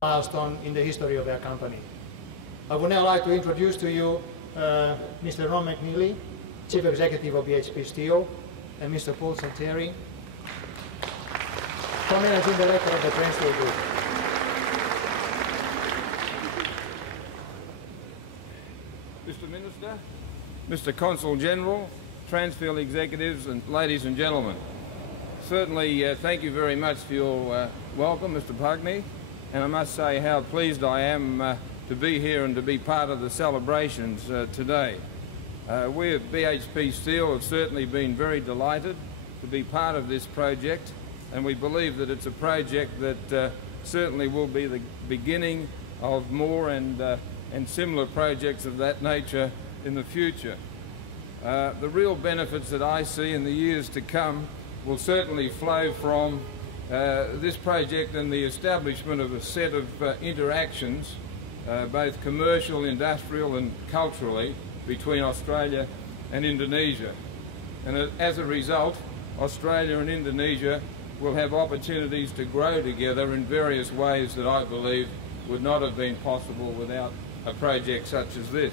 milestone in the history of our company. I would now like to introduce to you Mr. Ron McNeely, Chief Executive of BHP Steel, and Mr. Paul Salteri, Co-Managing Director of the Transfield Group. Mr. Minister, Mr. Consul General, Transfield executives, and ladies and gentlemen. Certainly, thank you very much for your welcome, Mr. Pugney, and I must say how pleased I am to be here and to be part of the celebrations today. We at BHP Steel have certainly been very delighted to be part of this project, and we believe that it's a project that certainly will be the beginning of more and similar projects of that nature in the future. The real benefits that I see in the years to come will certainly flow from this project and the establishment of a set of interactions, both commercial, industrial and culturally, between Australia and Indonesia. And as a result, Australia and Indonesia will have opportunities to grow together in various ways that I believe would not have been possible without a project such as this.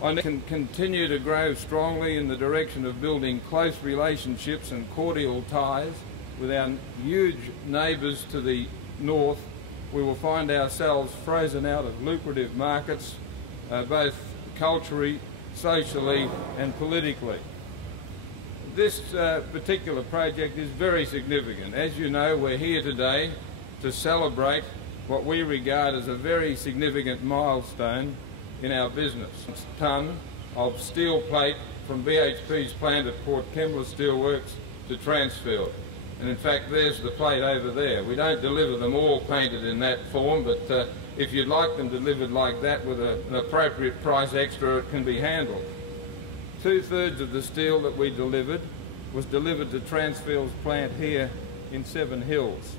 I can continue to grow strongly in the direction of building close relationships and cordial ties with our huge neighbours to the north. We will find ourselves frozen out of lucrative markets, both culturally, socially and politically. This particular project is very significant. As you know, we're here today to celebrate what we regard as a very significant milestone in our business. A tonne of steel plate from BHP's plant at Port Kembla Steelworks to Transfield. And in fact, there's the plate over there. We don't deliver them all painted in that form, but if you'd like them delivered like that with an appropriate price extra, it can be handled. 2/3 of the steel that we delivered was delivered to Transfield's plant here in Seven Hills,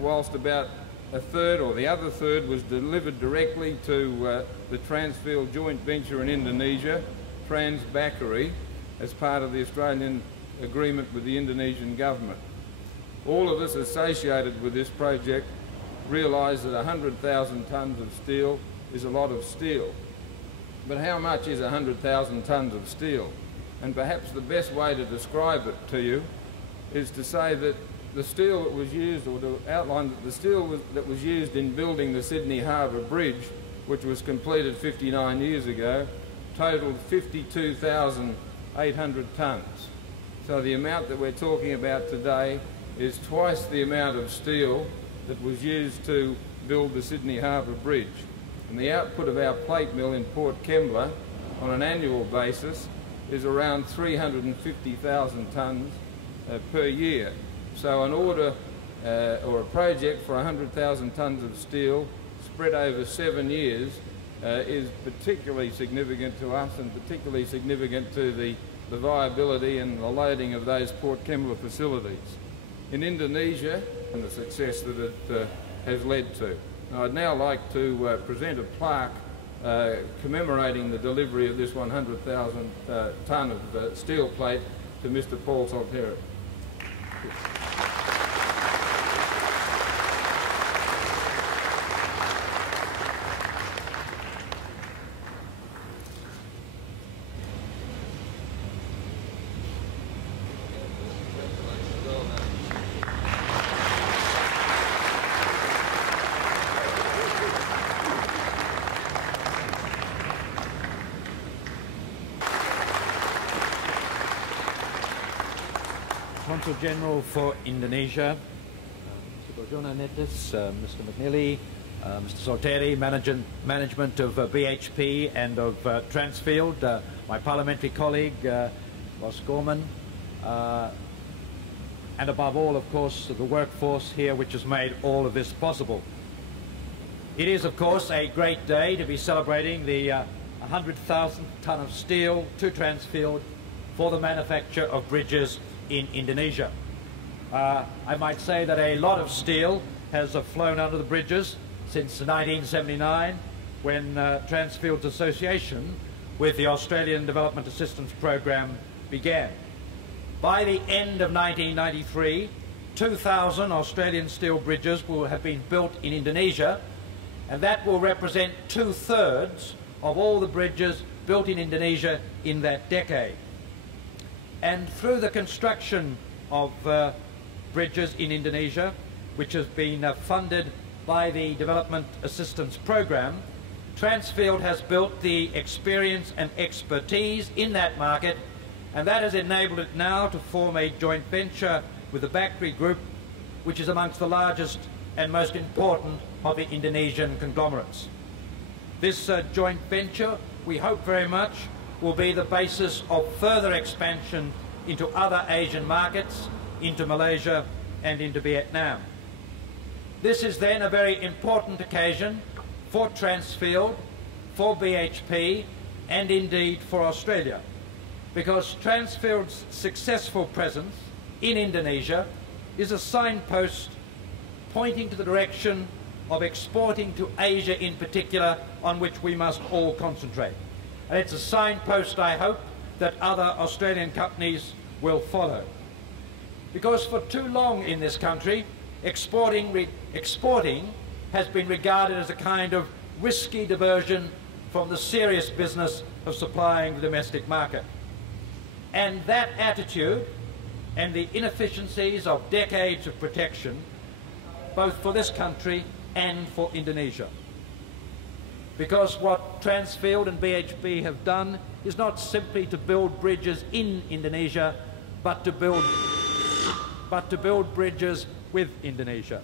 whilst about a third, or the other third, was delivered directly to the Transfield joint venture in Indonesia, Transbakri, as part of the Australian agreement with the Indonesian government. All of us associated with this project realise that 100,000 tonnes of steel is a lot of steel. But how much is 100,000 tonnes of steel? And perhaps the best way to describe it to you is to say that the steel that was used, or to outline that the steel that was used in building the Sydney Harbour Bridge, which was completed 59 years ago, totalled 52,800 tonnes. So the amount that we're talking about today is twice the amount of steel that was used to build the Sydney Harbour Bridge. And the output of our plate mill in Port Kembla on an annual basis is around 350,000 tonnes per year. So an order or a project for 100,000 tonnes of steel spread over 7 years is particularly significant to us, and particularly significant to the viability and the loading of those Port Kembla facilities in Indonesia and the success that it has led to. Now, I'd now like to present a plaque commemorating the delivery of this 100,000 tonne of steel plate to Mr. Paul Salteri. Consul General for Indonesia, Mr. Bojona Netis, Mr. McNeely, Mr. Salteri, management of BHP and of Transfield, my parliamentary colleague, Ross Gorman, and above all, of course, the workforce here which has made all of this possible. It is, of course, a great day to be celebrating the 100,000 tonne of steel to Transfield for the manufacture of bridges in Indonesia. I might say that a lot of steel has flown under the bridges since 1979, when Transfield's association with the Australian Development Assistance Program began. By the end of 1993, 2,000 Australian steel bridges will have been built in Indonesia, and that will represent 2/3 of all the bridges built in Indonesia in that decade. And through the construction of bridges in Indonesia, which has been funded by the Development Assistance Program, Transfield has built the experience and expertise in that market, and that has enabled it now to form a joint venture with the Bakri Group, which is amongst the largest and most important of the Indonesian conglomerates. This joint venture, we hope very much, will be the basis of further expansion into other Asian markets, into Malaysia and into Vietnam. This is then a very important occasion for Transfield, for BHP, and indeed for Australia, because Transfield's successful presence in Indonesia is a signpost pointing to the direction of exporting to Asia in particular, on which we must all concentrate. And it's a signpost, I hope, that other Australian companies will follow. Because for too long in this country, exporting has been regarded as a kind of risky diversion from the serious business of supplying the domestic market. And that attitude and the inefficiencies of decades of protection, both for this country and for Indonesia. Because what Transfield and BHP have done is not simply to build bridges in Indonesia, but to build bridges with Indonesia.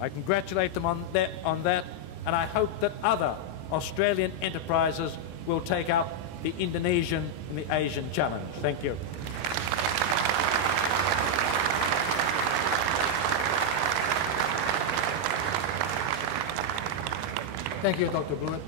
I congratulate them on that, and I hope that other Australian enterprises will take up the Indonesian and the Asian challenge. Thank you. Thank you, Dr. Blewett.